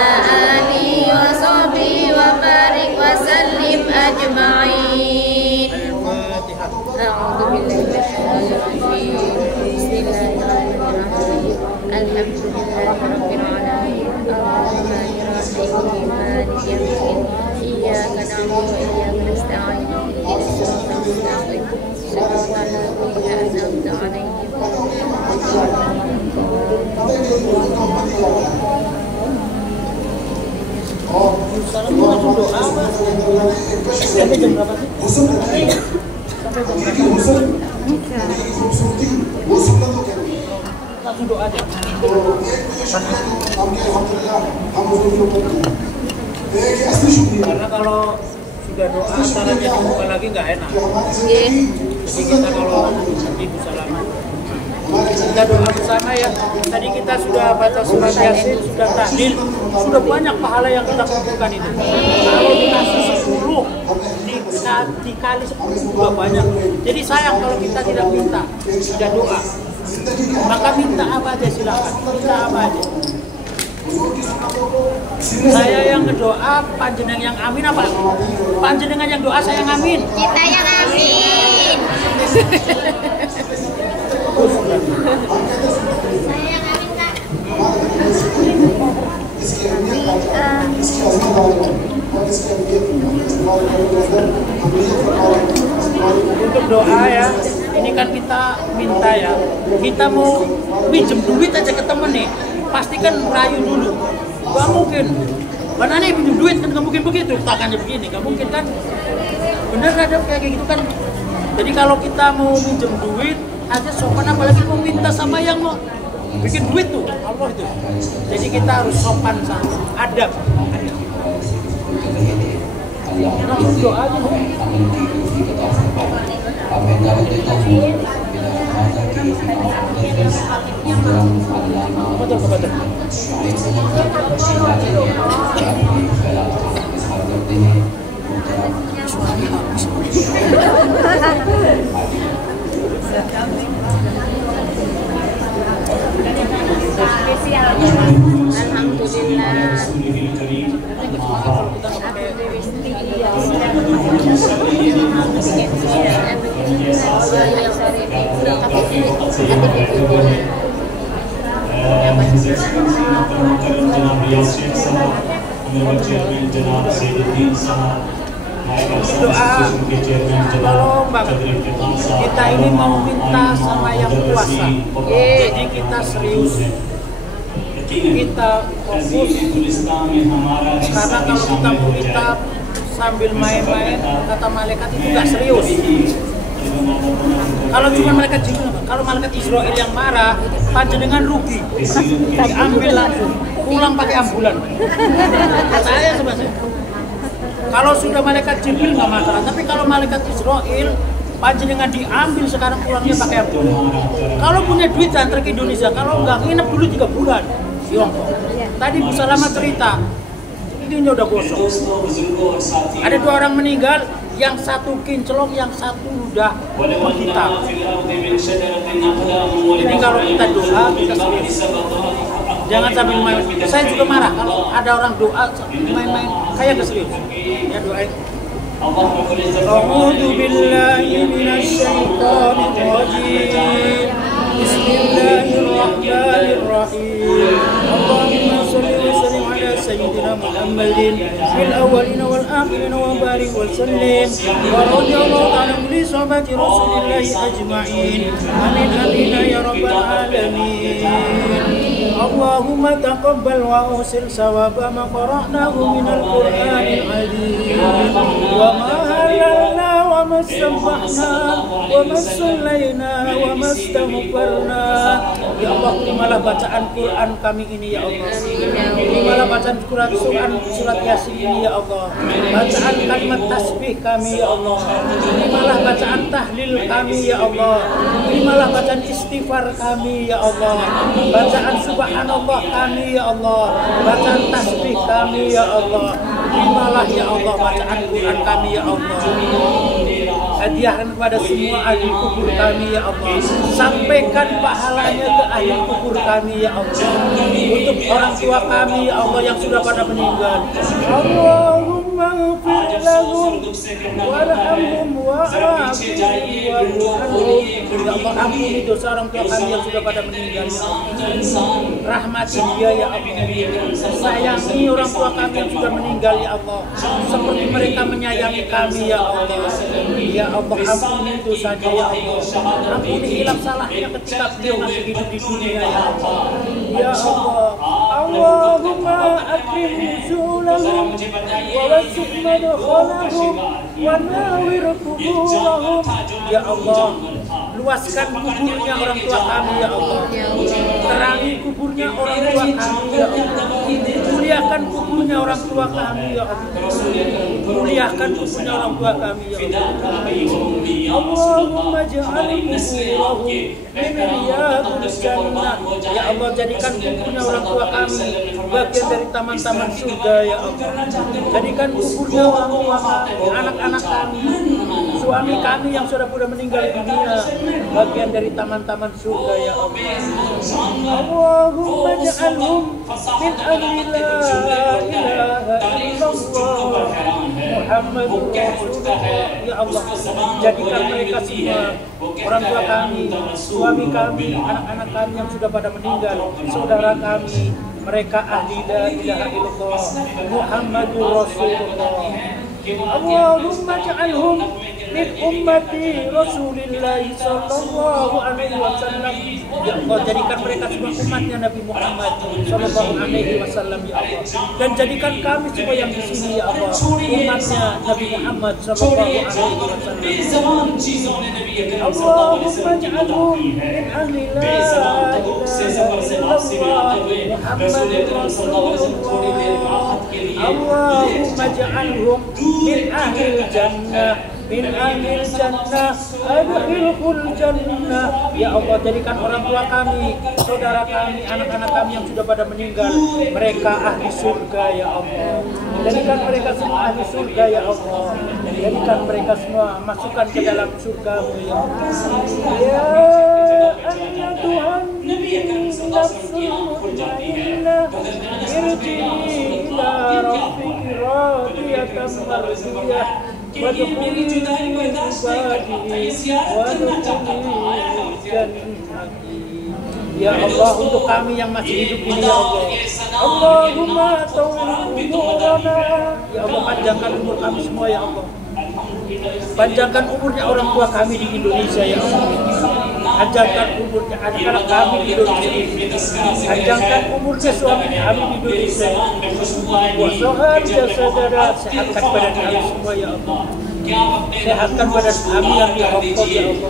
آله وصحبه وبارك وسلم أجمعين. أعوذ بالله من الشيطان الرجيم. بسم الله الرحمن الرحيم. الحمد لله رب العالمين الرحمن الرحيم مالك يوم الدين إياك نعبد وإياك نستعين اهدنا الصراط المستقيم صراط الذين أنعمت عليهم Karena kalau sudah doa caranya dibuka lagi nggak enak. Jadi kita kalau di Busalaman kita doa bersama ya. Tadi kita sudah baca surat Yasin, sudah tahlil, sudah banyak pahala yang kita kumpulkan ini. Kalau dikasih 10, dikali 10 juga banyak. Jadi sayang kalau kita tidak minta, tidak doa. Maka minta apa aja silakan, minta apa aja. Saya yang ngedoa, panjenengan yang amin apa? Panjenengan yang doa, saya yang amin. Kita yang amin. Saya yang amin Kak. Untuk doa ya, ini kan kita minta ya. Kita mau pinjem duit aja ke temen nih, pastikan rayu dulu. Gak mungkin. Mana nih pinjem duit kan gak mungkin begitu, tangannya begini, gak mungkin kan? Bener gak ada kayak gitu kan? Jadi kalau kita mau pinjem duit aja sopan, apalagi mau minta sama yang mau bikin duit tuh, Allah itu. Jadi kita harus sopan sama adab. Langsung doa aja. Doa tolong banget, kita ini mau minta sama yang kuasa. Jadi kita serius, kita fokus. Karena kalau kita minta sambil main-main, kata malaikat itu gak serius. Kalau cuma malaikat Jibril, kalau malaikat Israel yang marah, panjenengan rugi. Diambil langsung, pulang pakai ambulan. Saya sebenarnya. Kalau sudah malaikat Jibril nggak masalah, tapi kalau malaikat Israel, panjenengan diambil sekarang pulangnya pakai ambulan. Kalau punya duit antar ke Indonesia, kalau nggak nginep dulu 3 bulan. Tadi Busalaman cerita, ini udah gosong. Ada 2 orang meninggal, yang satu kinclong, yang satu udah menghitam. Jadi kalau kita doa, kita serius. Jangan sambil main. Saya juga marah kalau ada orang doa main-main, kayak keserius. Ya doain. A'udzu billahi minasyaitonir rajim. Bismillahirrahmanirrahim. Allahumma shalli wa sallim ala sayyidina محمد في الأولين والآخرين وبارك وسلم ورضي الله عن كل صحابة رسول الله أجمعين آمين آمين يا رب العالمين. اللهم تقبل وأوصل ثواب ما قرأناه من القرآن العظيم وما هللنا وما سبحنا وما صلينا وما استغفرنا. Ya Allah, terimalah bacaan Quran kami ini ya Allah. Terimalah bacaan surat Yasin ini ya Allah. Bacaan kalimat tasbih kami ya Allah. Terimalah bacaan tahlil kami ya Allah. Terimalah bacaan istighfar kami ya Allah. Bacaan subhanallah kami ya Allah. Bacaan tasbih kami ya Allah. Terimalah ya Allah bacaan Quran kami ya Allah. Hadiahkan kepada semua ahli kubur kami ya Allah. Sampaikan pahalanya ke ahli kubur kami ya Allah. Untuk orang tua kami ya Allah yang sudah pada meninggal. Allahumma ighfir lahum warhamhum wa'afihim wa'anhum. Ya Allah, ampuni dosa orang tua kami yang sudah pada meninggal ya Allah. Rahmati dia ya Allah. Sayangi orang tua kami yang sudah meninggal ya Allah. Seperti mereka menyayangi kami ya Allah. Ya Allah, ampuni dosanya ya Allah. Ampuni hilaf salahnya ketika beliau masih hidup di dunia ya Allah. Ya Allah, Allahumma akrim nuzulahum wa wasi' madkhalahum wa nawwir quburahum. Ya Allah, luaskan kuburnya orang tua kami ya Allah. Terangi kuburnya orang tua kami ya Allah. Muliakan kuburnya orang tua kami ya Allah. Muliakan kuburnya orang tua kami ya Allah. Allahumma ja'al kuburahum min riyadil jannah. Ya Allah, jadikan kuburnya orang tua kami bagian dari taman-taman surga ya Allah. Jadikan kuburnya orang tua kami, anak-anak kami, suami kami yang sudah meninggal dunia bagian dari taman-taman surga ya Allah. Allahumma ja'alhum min ahli la ilaha illallah Muhammadur Rasulullah. Ya Allah, jadikan mereka semua orang tua kami, suami kami, anak-anak kami yang sudah pada meninggal, saudara kami, mereka ahli la ilaha illallah Muhammadur Rasulullah. Allahumma ja'alhum min ummati Rasulillah sallallahu alaihi wasallam. Ya Allah, jadikan mereka semua umatnya Nabi Muhammad sallallahu alaihi wasallam ya Allah. Dan jadikan kami semua yang di sini ya Allah umatnya Nabi Muhammad sallallahu alaihi wasallam. Allahumma ja'alhum min ahli la ilaha illallah Muhammadur Rasulullah. Allahumma ja'alhum min ahli jannah min ahlil jannah adkhilhul jannah. Ya Allah, jadikan orang tua kami, saudara kami, anak-anak kami yang sudah pada meninggal, mereka ahli surga ya Allah. Jadikan mereka semua ahli surga ya Allah. Jadikan mereka semua masukkan ke dalam surga-Mu ya Allah. Ya anna Tuhan nafsul mutmainnah irji'i ila rabbiki radiyatan mardiyah wadkhuli ibadi wadkhuli jannati. Ya Allah, untuk kami yang masih hidup ini ya Allah. Allahumma tawli umurana. Ya Allah, panjangkan umur kami semua ya Allah. Panjangkan umurnya orang tua kami di Indonesia ya Allah. Panjangkan umurnya anak-anak kami di Indonesia. Panjangkan umurnya suami kami di Indonesia. Wasohan jasadana, sehatkan badan kami semua ya Allah. Sehatkan badan kami yang di Hong Kong ya Allah.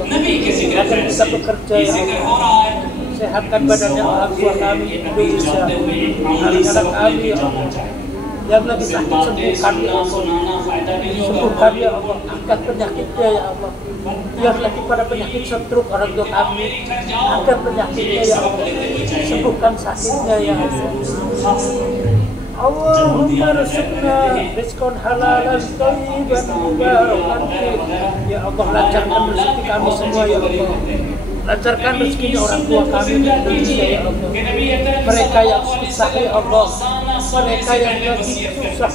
Agar bisa bekerja ya Allah. Sehatkan badannya orang tua kami di Indonesia. Anak-anak kami ya Allah. Yang lagi sakit sembuhkan ya Allah. Sembuhkan ya Allah. Angkat penyakitnya ya Allah. Yang lagi pada penyakit stroke orang tua kami, angkat penyakitnya ya Allah. Sembuhkan sakitnya ya Allah. Allahumma rizqna rizqan halalan thayyiban mubarakan fih. Ya Allah, lancarkan rezeki kami semua ya Allah. Lancarkan rezekinya orang tua kami di Indonesia ya Allah. Mereka yang susah ya Allah. Mereka yang lagi susah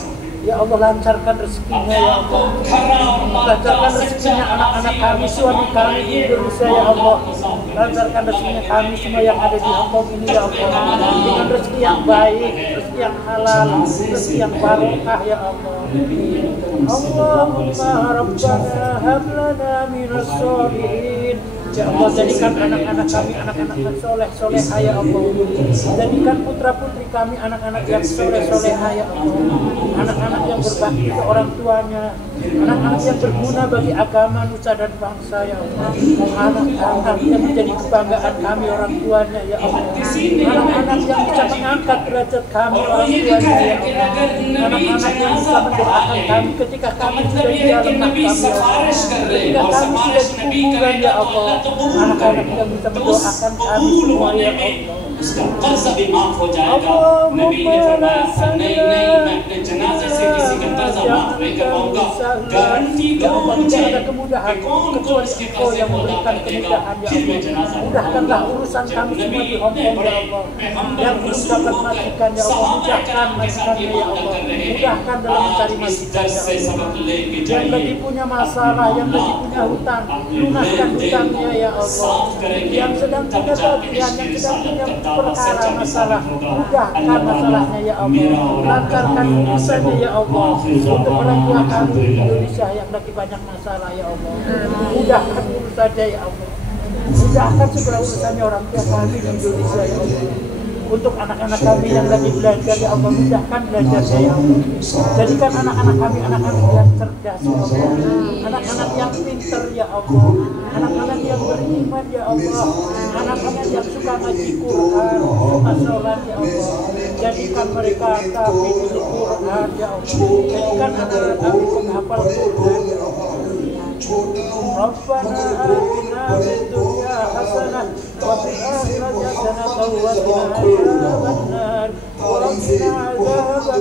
ya Allah, lancarkan rezekinya ya Allah. Lancarkan rezekinya anak-anak kami, suami kami di Indonesia ya Allah. lancarkan rezekinya kami semua yang ada di Hongkong ini ya Allah, dengan rezeki yang baik, rezeki yang halal, rezeki yang barokah ya Allah. Allahumma rabbana hab lana minas sholihin. Ya Allah, jadikan anak-anak kami anak-anak soleh ya Allah. Jadikan putra-putri kami anak-anak yang soleh ya Allah. Anak-anak yang berbakti ke orang tuanya, anak-anak yang berguna bagi agama, nusa dan bangsa ya Allah. Anak-anak yang menjadi kebanggaan kami orang tuanya ya Allah. Anak-anak yang bisa mengangkat derajat kami orang tuanya ya Allah. Anak-anak yang bisa mendoakan kami ketika kami sudah di dalam kami ya Allah. Ketika kami sudah di kuburan ya Allah. Anak-anak yang bisa mendoakan kami semua ya Allah. उसका कर्जा भी माफ हो जाएगा। नबी ने फरमाया नहीं मैं अपने जनाजे से किसी का कर्जा माफ नहीं करवाऊंगा। गारंटी करो मुझे कि कौन इसके कर्जे को अदा कर देगा, फिर मैं जनाजा mudahkanlah urusan kami semua di Hongkong ya Allah. Yang belum dapat majikan ya Allah, mudahkan majikannya ya Allah. Mudahkan dalam mencari majikan ya Allah. Yang lagi punya masalah, yang lagi punya hutang, lunaskan hutangnya ya Allah. Yang sedang punya bagian, yang sedang punya perkara masalah, mudahkan masalahnya ya Allah. Lancarkan urusannya ya Allah. Untuk orang tua kami di Indonesia yang lagi banyak masalah ya Allah, mudahkan urusannya ya Allah. Mudahkan segala urusannya orang tua kami di Indonesia ya Allah. Untuk anak-anak kami yang lagi belajar ya Allah, mudahkan belajarnya ya Allah. Jadikan anak-anak kami anak-anak yang cerdas ya Allah, anak-anak yang pintar ya Allah, anak-anak yang beriman ya Allah, anak-anak yang suka ngaji Quran, suka sholat ya Allah. Jadikan mereka kami di Quran ya Allah. Jadikan anak-anak kami penghafal Quran ya Allah. Rabbana atina fid dunya hasanah wa fil akhirati hasanah wa qina adzabannar wa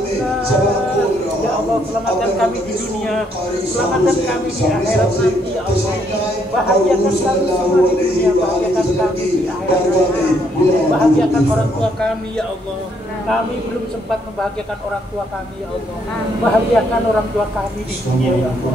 qina adzabannar. Ya Allah, selamatkan kami di dunia, selamatkan kami di akhirat nanti ya Allah. Bahagiakan kami semua di dunia, bahagiakan kami di akhirat nanti. Bahagiakan orang tua kami ya Allah. Kami belum sempat membahagiakan orang tua kami ya Allah. Bahagiakan orang tua kami di dunia ya Allah.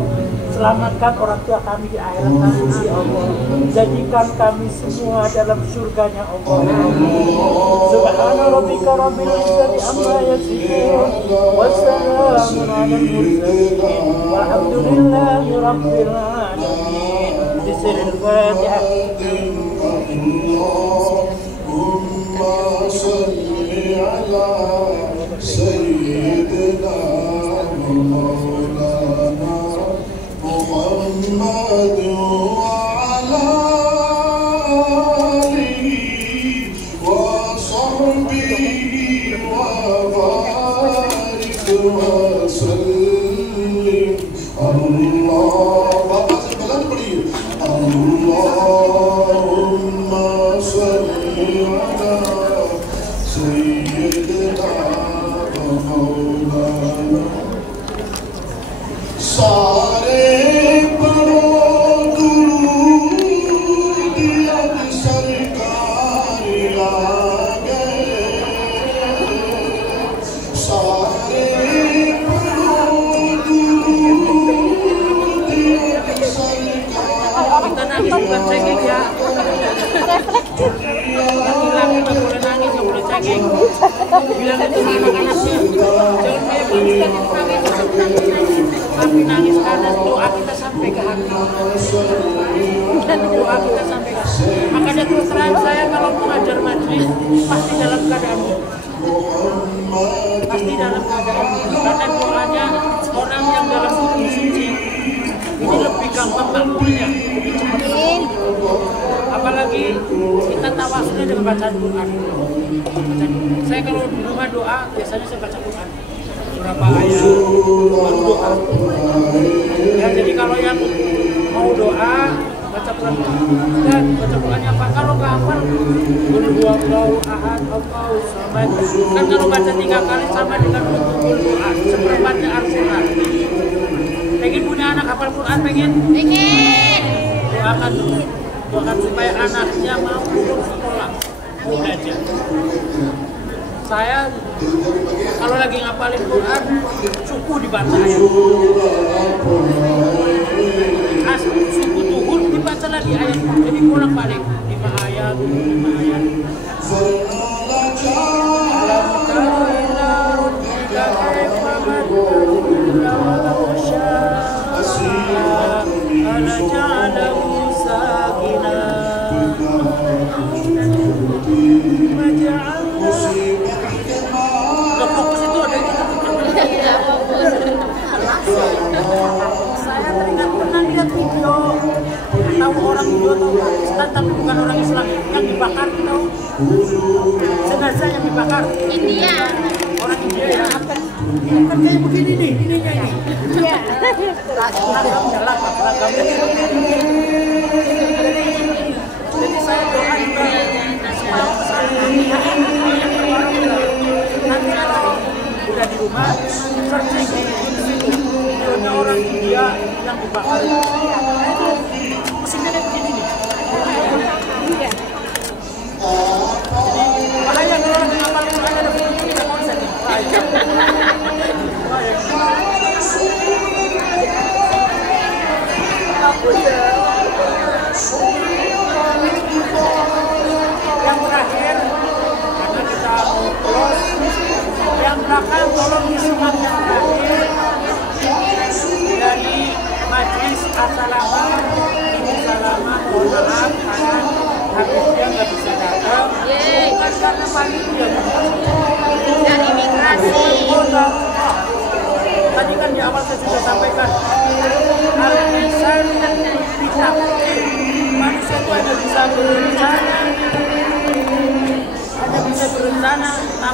Selamatkan orang tua kami di akhirat nanti ya Allah. Jadikan kami semua dalam surganya Allah ya Allah. Subhana rabbika rabbil izzati amma yasifun wa salamun 'alal mursalin walhamdulillahi rabbil alamin. Bismillahil Fatihah. Allahumma shalli ala sayyidina Maulana Muhammad wa ala alihi wa sahbihi wa barik wa sallim. Allah, Bapak sebelah beri Allahumma shalli ala sayyidina Maulana. सारे पढ़ो दुरूद अब सरकार आ गए, सारे पढ़ो दुरूद अब सरकार। Kita nangis bukan cengeng ya. Laki-laki nggak boleh nangis, nggak boleh cengeng. Bilang itu sama anak-anaknya, jangan kayak gitu. Tapi nangis karena doa kita sampai ke hati, dan doa kita sampai ke hati. Makanya terus terang saya kalau mengajar majlis pasti dalam keadaan karena doanya orang yang dalam hati suci ini lebih gampang makbulnya, lebih cepat. Apalagi kita tawasulnya dengan bacaan Quran. Saya kalau di rumah doa biasanya saya baca Quran berapa ayat baru doa ya. Jadi kalau yang mau doa baca Quran dan baca Qurannya apa, kalau nggak hafal qul huwallahu ahad Allahus samad, kan kalau baca 3 kali sama dengan qul Quran seperempatnya Al-Quran. Pengen punya anak hafal Quran? Pengen doakan dulu, doakan supaya anaknya mau lulus sekolah, mau belajar. Saya kalau lagi ngapalin Quran, suku dibaca ayat. Suku tuhur dibaca lagi ayat. Jadi bolak-balik 5 ayat. Saya teringat pernah lihat video, tahu orang video tahu Islam tapi bukan orang Islam yang dibakar, tahu jenazah yang dibakar. India. Orang India ya. Ini kan kayak begini nih, ininya ini. Iya. Lagamnya. Jadi saya doa juga nanti kalau udah di rumah searching videonya orang India yang dibakar itu musiknya kayak begini nih. Jadi bahaya kalau orang ngapal itu ada begini tidak konsen nih. Bahaya. Yang terakhir karena kita mau close, yang belakang tolong disimak yang terakhir dari Majlis Assalamualaikum. Ini salaman, mohon maaf karena habisnya nggak bisa datang bukan karena panitia Dan imigrasi.